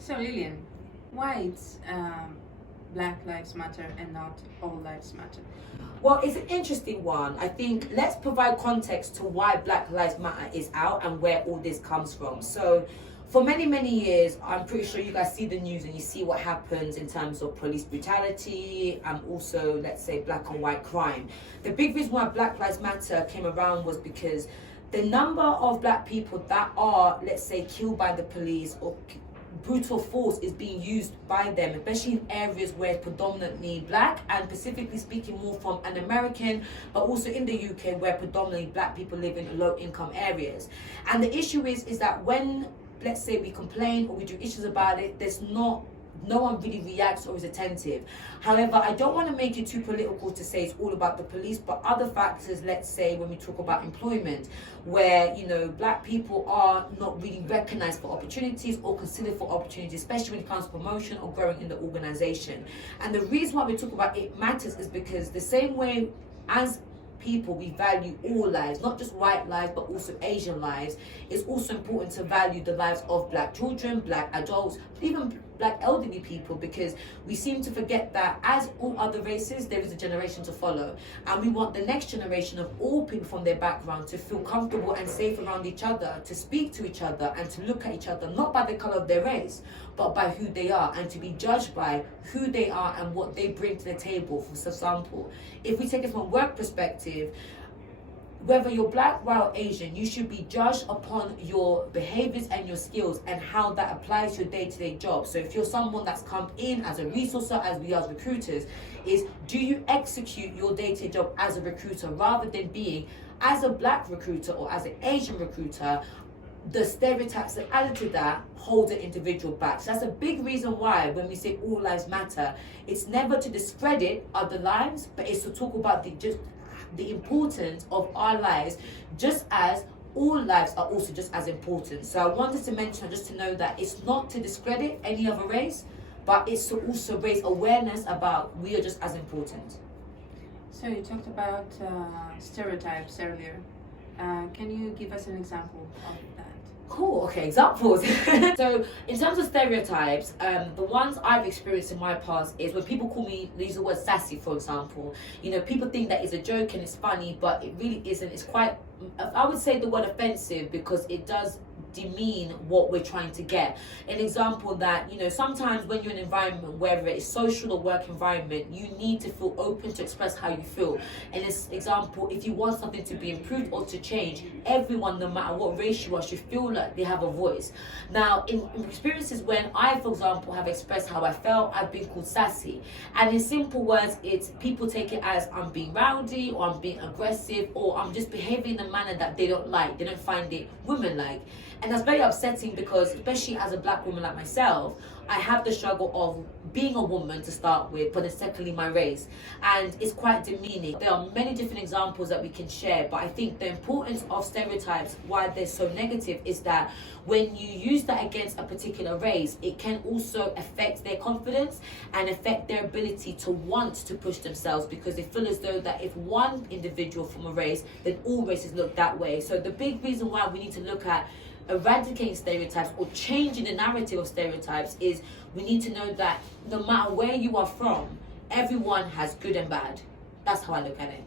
So Lillian, why it's Black Lives Matter and not All Lives Matter? Well, it's an interesting one. I think let's provide context to why Black Lives Matter is out and where all this comes from. So, for many, many years, I'm pretty sure you guys see the news and you see what happens in terms of police brutality and also, let's say, black and white crime. The big reason why Black Lives Matter came around was because the number of black people that are, let's say, killed by the police or brutal force is being used by them, especially in areas where it's predominantly black, and specifically speaking more from an American, but also in the UK where predominantly black people live in low income areas. And the issue is that when, let's say, we complain or we do issues about it, no one really reacts or is attentive. However, I don't want to make it too political to say it's all about the police, but other factors, let's say when we talk about employment, where, you know, black people are not really recognized for opportunities or considered for opportunities, especially when it comes to promotion or growing in the organization. And the reason why we talk about it matters is because the same way as people, we value all lives, not just white lives, but also Asian lives. It's also important to value the lives of black children, black adults, even black elderly people, because we seem to forget that as all other races, there is a generation to follow. And we want the next generation of all people from their background to feel comfortable and safe around each other, to speak to each other and to look at each other, not by the color of their race, but by who they are, and to be judged by who they are and what they bring to the table. For example, if we take it from a work perspective, whether you're black, white, or Asian, you should be judged upon your behaviors and your skills and how that applies to your day-to-day job. So if you're someone that's come in as a resourcer, as we are as recruiters, is do you execute your day-to-day job as a recruiter rather than being as a black recruiter or as an Asian recruiter, the stereotypes that added to that hold the individual back. So that's a big reason why when we say all lives matter, it's never to discredit other lives, but it's to talk about the importance of our lives, just as all lives are also just as important. So I wanted to mention, just to know that it's not to discredit any other race, but it's to also raise awareness about we are just as important. So you talked about stereotypes earlier. Can you give us an example of that? Cool, okay, examples. So in terms of stereotypes, the ones I've experienced in my past is when people call me, they use the word sassy, for example. You know, people think that it's a joke and it's funny, but it really isn't. It's quite, I would say the word offensive, because it does demean what we're trying to get. An example that, you know, sometimes when you're in an environment, whether it's social or work environment, you need to feel open to express how you feel. And this example, if you want something to be improved or to change, everyone, no matter what race you are, should feel like they have a voice. Now, in experiences when I, for example, have expressed how I felt, I've been called sassy. And in simple words, it's people take it as I'm being rowdy or I'm being aggressive or I'm just behaving in a manner that they don't like. They don't find it woman-like. And that's very upsetting because, especially as a black woman like myself, I have the struggle of being a woman to start with, but then secondly my race. And it's quite demeaning. There are many different examples that we can share, but I think the importance of stereotypes, why they're so negative, is that when you use that against a particular race, it can also affect their confidence and affect their ability to want to push themselves, because they feel as though that if one individual from a race, then all races look that way. So the big reason why we need to look at eradicating stereotypes or changing the narrative of stereotypes is we need to know that no matter where you are from, everyone has good and bad. That's how I look at it.